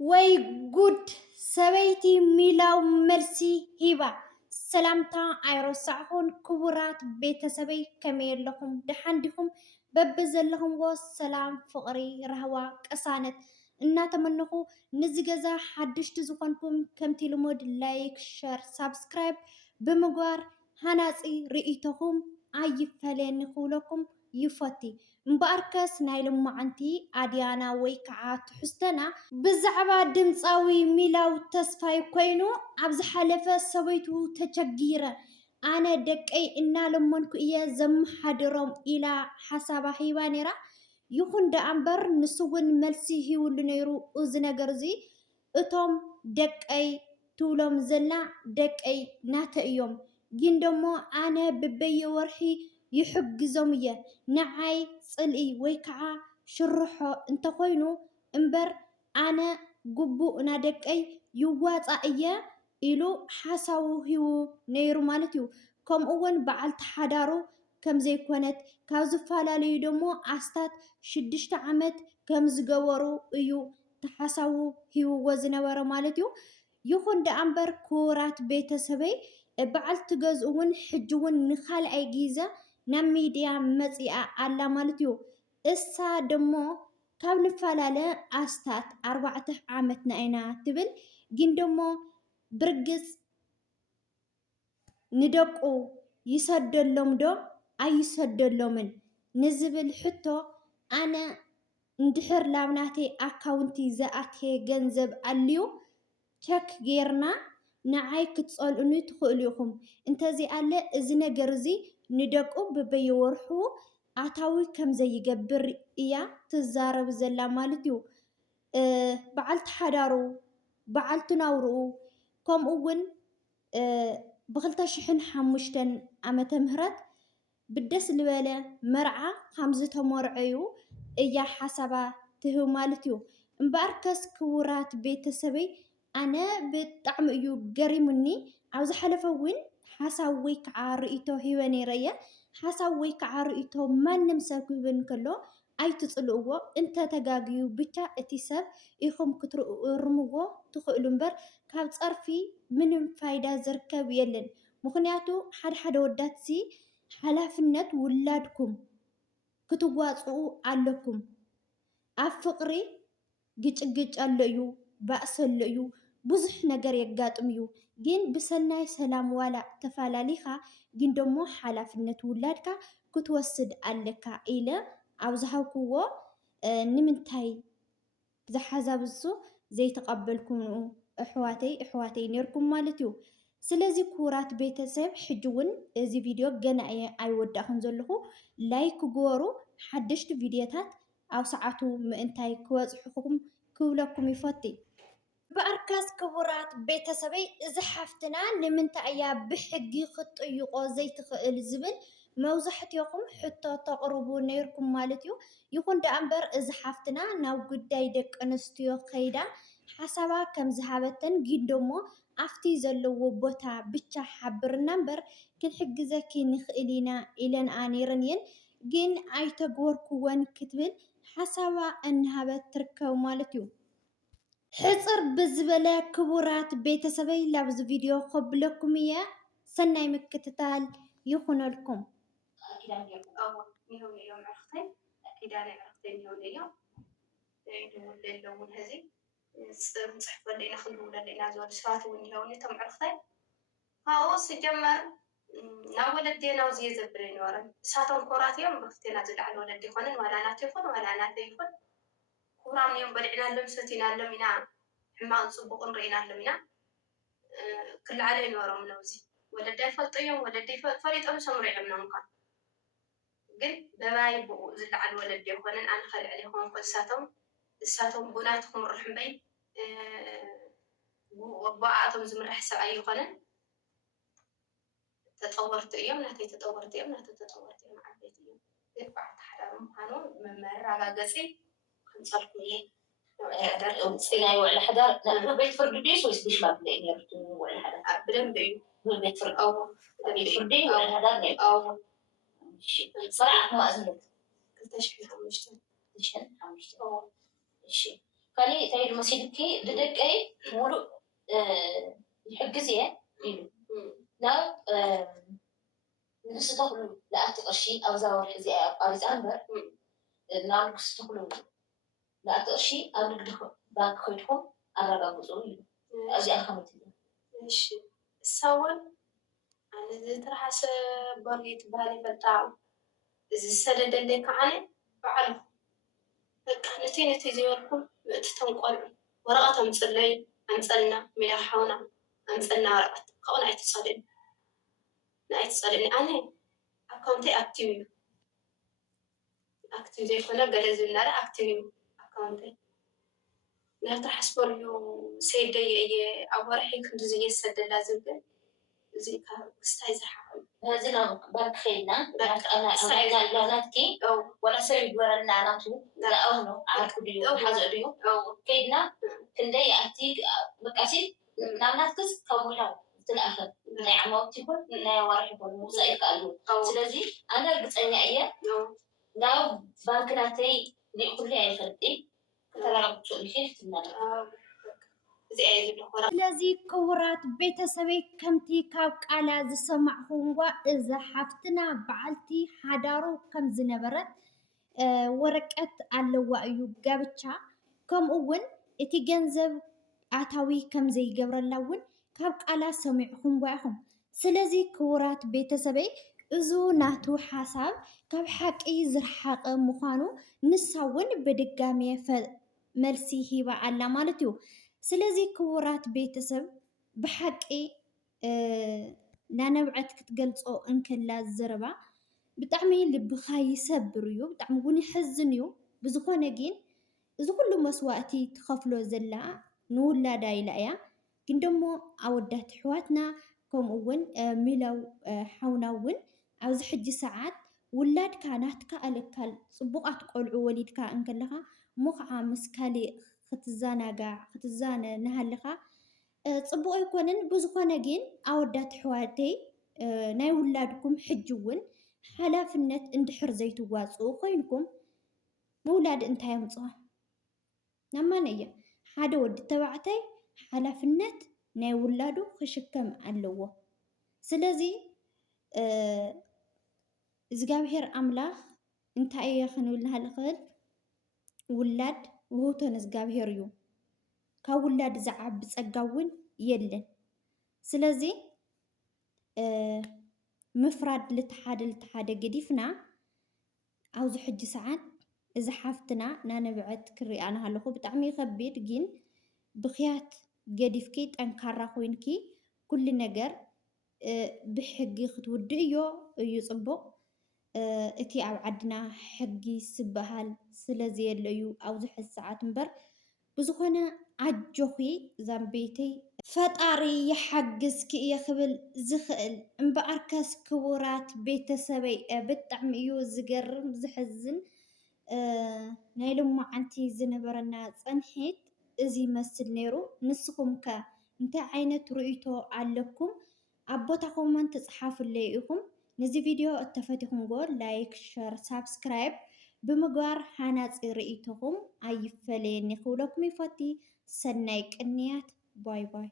ወይ ጉድ! ሰበይቲ ሚላው መልሲ ሂባ ሰላምታ ኣይረሳዕኹን። ክቡራት ቤተሰበይ ከመይ ኣለኹም? ድሓን ዲኹም? በቢ ዘለኹምዎ ሰላም፣ ፍቕሪ፣ ራህዋ፣ ቅሳነት እናተመነኹ ነዚ ገዛ ሓድሽቲ ዝኾንኩም ከምቲ ልሙድ ላይክ፣ ሸር፣ ሳብስክራይብ ብምግባር ሃናፂ ርእይቶኹም ኣይፈለየኒ ክብለኩም ይፈቲ እምበኣርከስ ናይ ልማዓንቲ ኣድያና ወይ ከዓ ትሕዝተና ብዛዕባ ድምፃዊ ሚላው ተስፋይ ኮይኑ ኣብ ዝሓለፈ ሰበይቱ ተቸጊረ ኣነ ደቀይ እናለመንኩ እየ ዘመሓድሮም ኢላ ሓሳባ ሂባ ነይራ። ይኹን ደኣ እምበር ንሱ እውን መልሲ ሂብሉ ነይሩ። እዚ ነገር እዚ እቶም ደቀይ ትብሎም ዘላ ደቀይ ናተ እዮም፣ ግን ደሞ ኣነ በበየወርሒ ይሕግዞም እየ ንዓይ ፅልኢ ወይ ከዓ ሽርሖ እንተኮይኑ እምበር ኣነ ግቡእ ናደቀይ ይዋፃ እየ ኢሉ ሓሳቡ ሂቡ ነይሩ ማለት እዩ። ከምኡ እውን በዓልቲ ሓዳሩ ከም ዘይኮነት ካብ ዝፈላለዩ ደሞ ኣስታት 6 ዓመት ከም ዝገበሩ እዩ ተሓሳቡ ሂብዎ ዝነበረ ማለት እዩ። ይኹን ደኣ እምበር ክቡራት ቤተሰበይ በዓልቲ ገዝኡ እውን ሕጂ እውን ንካልኣይ ግዜ ናብ ሚድያ መፂኣ ኣላ ማለት እዩ። እሳ ደሞ ካብ ንፈላለ ኣስታት 4 ዓመትና ኢና ትብል፣ ግን ደሞ ብርግፅ ንደቁ ይሰደሎም ዶ ኣይሰደሎምን ንዝብል ሕቶ ኣነ እንድሕር ናብ ናተይ ኣካውንቲ ዝኣተየ ገንዘብ ኣልዩ ቸክ ጌርና ንዓይ ክትፀልኡኒ ትኽእሉ ኢኹም። እንተዘይኣለ እዚ ነገር እዚ ንደቁ በበየወርሑ ኣታዊ ከም ዘይገብር እያ ትዛረብ ዘላ ማለት እዩ። በዓልቲ ሓዳሩ በዓልቲ ናብርኡ ከምኡ እውን ብ2005 ዓመተ ምህረት ብደስ ዝበለ መርዓ ከም ዝተመርዐዩ እያ ሓሳባ ትህብ ማለት እዩ። እምበኣርከስ ክቡራት ቤተሰበይ ኣነ ብጣዕሚ እዩ ገሪሙኒ። ኣብ ዝሓለፈ እውን ሓሳብ ወይ ከዓ ርእይቶ ሂበ ነይረ እየ። ሓሳብ ወይ ከዓ ርእይቶ ማንም ሰብ ክህብ እንከሎ ኣይትፅልእዎ፣ እንተተጋግዩ ብቻ እቲ ሰብ ኢኹም ክትርምዎ ትኽእሉ እምበር ካብ ፀርፊ ምንም ፋይዳ ዝርከብ የለን። ምክንያቱ ሓደ ሓደ ወዳት ሓላፍነት ውላድኩም ክትዋፅኡ ኣለኩም። ኣብ ፍቅሪ ግጭግጭ ኣሎ እዩ፣ ባእሲ ኣሎ እዩ፣ ብዙሕ ነገር የጋጥም እዩ። ግን ብሰናይ ሰላም ዋላ ተፈላሊኻ ግን ደሞ ሓላፍነት ውላድካ ክትወስድ ኣለካ ኢለ ኣብ ዝሃብክዎ ንምንታይ ዝሓዛብ እሱ ዘይተቐበልኩምኡ ኣሕዋተይ ነርኩም ማለት እዩ። ስለዚ ክቡራት ቤተሰብ ሕጂ እውን እዚ ቪድዮ ገና እየ ኣይወዳእኹን ዘለኹ ላይክ ግበሩ። ሓደሽቲ ቪድዮታት ኣብ ሰዓቱ ምእንታይ ክበፅሑኩም ክብለኩም ይፈቲ። በኣርካስ ክቡራት ቤተሰበይ እዚ ሓፍትና ንምንታይ እያ ብሕጊ ክትጥይቆ ዘይትኽእል ዝብል መብዛሕትኹም ሕቶ ተቕርቡ ነይርኩም ማለት እዩ። ይኹን ደኣ እምበር እዚ ሓፍትና ናብ ጉዳይ ደቂ ኣንስትዮ ከይዳ ሓሳባ ከም ዝሃበተን ግን ደሞ ኣብቲ ዘለዎ ቦታ ብቻ ሓብርና እምበር ክንሕግዘኪ ንኽእል ኢና ኢለንኣ ነይረን እየን። ግን ኣይተግበርክዎን ክትብል ሓሳባ እናሃበት ትርከብ ማለት እዩ። ሕፅር ብዝበለ ክቡራት ቤተሰበይ ላብዚ ቪድዮ ከብለኩም እየ። ሰናይ ምክትታል ይኹነልኩም። ፅሕፈለና ክንብለና ዝበሉ ሰባት እውን ይኸውን እቶም ዕርክታይ ካብኡ ስጀመር ናብ ወለዴ ናብዚ እየ ዘብለ ይነበረን። እሳቶም ኮራት እዮም ብክልቴና ዝለዓለ ወለዲ ይኮነን ዋላ ናተ ይኹን ዋላ ናተ ይኹን ኩራም እዮም። በሊዕና ኣሎም ሰቲና ኣሎም ኢና ሕማቅን ፅቡቅን ርኢና ኣሎም ኢና ክለዓለ ይነበሮም ናብዚ ወለዲ ኣይፈልጦ እዮም። ወለዲ ፈሊጦም ሰምሪዖም ና ምኳን ግን በባይ ብኡ ዝለዓለ ወለዲ ይኮነን። ኣነ ከልዕል ይኾን እሳቶም ብናይትኩም ርሕ እምበይ ብኣቶም ዝምራሕ ሰብኣይ ይኮነን። ተጠወርቲ እዮም ናተይ ተጠወርቲ እዮም ናተ ተጠወርቲ እዮም ዓበይቲ እዮም። ግን በዓልቲ ሓዳር ምዃኑ መመራጋገፂ ክንፀልኩም እየ። ናይ ውዕሊ ሓዳር ቤት ፍርዲ ድዩስ ወይስ ብሽማግለ እዩ ነይሩ? ውዕሊ ሓዳር ብደንብ እዩ ቤት ፍርዲ ቤት ፍርዲ ውዕሊ ሓዳር ነይሩ። ሰራዕ ማእዝነት 2005 እሺ كالي تايد مسيلكي ددقي مولو يحجزيه إلو لا نستقبل لا تقشي أو زاور حزي أريز أمبر لا نستقبل لا تقشي أو نقدر بانك خيرهم أرجع بزوجي أجي أخمتي ماشي السوال أنا زي ترى حس بريت بالي فتاو إذا سدد اللي كعني بعرف نتي زيوركم تتنقل ورقة مصلي أنصلنا ملاحونا أنصلنا ورقة كون أيتصلني أنا أكونتي أكتيف زي كنا جالس نرى أكتيف أكونتي نحن حسبوريو سيدي أول حين كنت زي السد لازم زي كاستايز حاول هذا بارك خيرنا أنا لوناتكي ولا سيد ورنا ناتو لا أهنو عارفو ديو حاجة ديو كيدنا كندي أتيك بكاسي نامناتكس كمولا تلأخذ نعمة تكون نعوارح يكون موسى يكالو سلازي أنا قلت أني أيه لا بارك ناتي لكل عيفتي كتلا بتشوفي كيف تنام ስለዚ ክቡራት ቤተሰበይ ከምቲ ካብ ቃላ ዝሰማዕኹምዋ እዛ ሓፍትና በዓልቲ ሓዳሩ ከም ዝነበረት ወረቀት ኣለዋ እዩ ጋብቻ ከምኡ እውን እቲ ገንዘብ ኣታዊ ከም ዘይገብረላ እውን ካብ ቃላ ሰሚዕኹምዋ ኢኹም። ስለዚ ክቡራት ቤተሰበይ እዙ ናቱ ሓሳብ ካብ ሓቂ ዝረሓቐ ምዃኑ ንሳ እውን ብድጋሜ መልሲ ሂባ ኣላ ማለት እዩ። ስለዚ ክቡራት ቤተሰብ ብሓቂ ናነብዐት ክትገልፆ እንከላ ዘረባ ብጣዕሚ ልብኻ ይሰብር እዩ፣ ብጣዕሚ እውን ይሕዝን እዩ። ብዝኾነ ግን እዚ ኩሉ መስዋእቲ ትኸፍሎ ዘላ ንውላዳ ኢላ እያ። ግን ደሞ ኣወዳት ኣሕዋትና ከምኡ እውን ሚላው ሓውና እውን ኣብዚ ሕጂ ሰዓት ውላድካ ናትካ ኣለካል ፅቡቃት ቆልዑ ወሊድካ እንከለኻ እሞ ከዓ ምስ ካሊእ ክትዘናጋዕ ክትዛነ እናሃለኻ ፅቡቅ ኣይኮነን። ብዝኾነ ግን ኣወዳት ኣሕዋተይ ናይ ውላድኩም ሕጂ እውን ሓላፍነት እንድሕር ዘይትዋፅኡ ኮይንኩም ምውላድ እንታይ ኣምፅኦ ናማነ እያ ሓደ ወዲ ተባዕታይ ሓላፍነት ናይ ውላዱ ክሽከም ኣለዎ። ስለዚ እግዚኣብሔር ኣምላኽ እንታይ እየ ክንብል ንኽእል ውላድ ውህብቶ ንእግዚኣብሔር እዩ። ካብ ውላድ ዝዓቢ ፀጋ እውን የለን። ስለዚ ምፍራድ ልተሓደ ገዲፍና ኣብዚ ሕጂ ሰዓት እዚ ሓፍትና ናነብዐት ክሪኣ ናሃለኹ ብጣዕሚ ከቢድ ግን ብኽያት ገዲፍኪ ጠንካራ ኮይንኪ ኩሉ ነገር ብሕጊ ክትውድእ እዩ ፅቡቕ። እቲ ኣብ ዓድና ሕጊ ዝበሃል ስለዘየለ እዩ ኣብዚ ሕዚ ሰዓት እምበር ብዝኾነ ዓጆኺ ዛንቤተይ ፈጣሪ ይሓግዝኪ እየ ክብል ዝኽእል እምበኣርከስ ክቡራት ቤተሰበይ ብጣዕሚ እዩ ዝገርም ዝሕዝን ናይ ሎማዓንቲ ዝነበረና ፀንሒት እዚ ይመስል ነይሩ። ንስኹም ከ እንታይ ዓይነት ርእይቶ ኣለኩም? ኣብ ቦታ ኮመንት ተፅሓፉለይ ኢኹም። ነዚ ቪድዮ እተፈቲኹምዎ ላይክ፣ ሸር፣ ሳብስክራይብ ብምግባር ሃናፂ ርእይቶኹም ኣይፈለየኒ ክብለኩም ይፈቲ። ሰናይ ቅንያት ባይ ባይ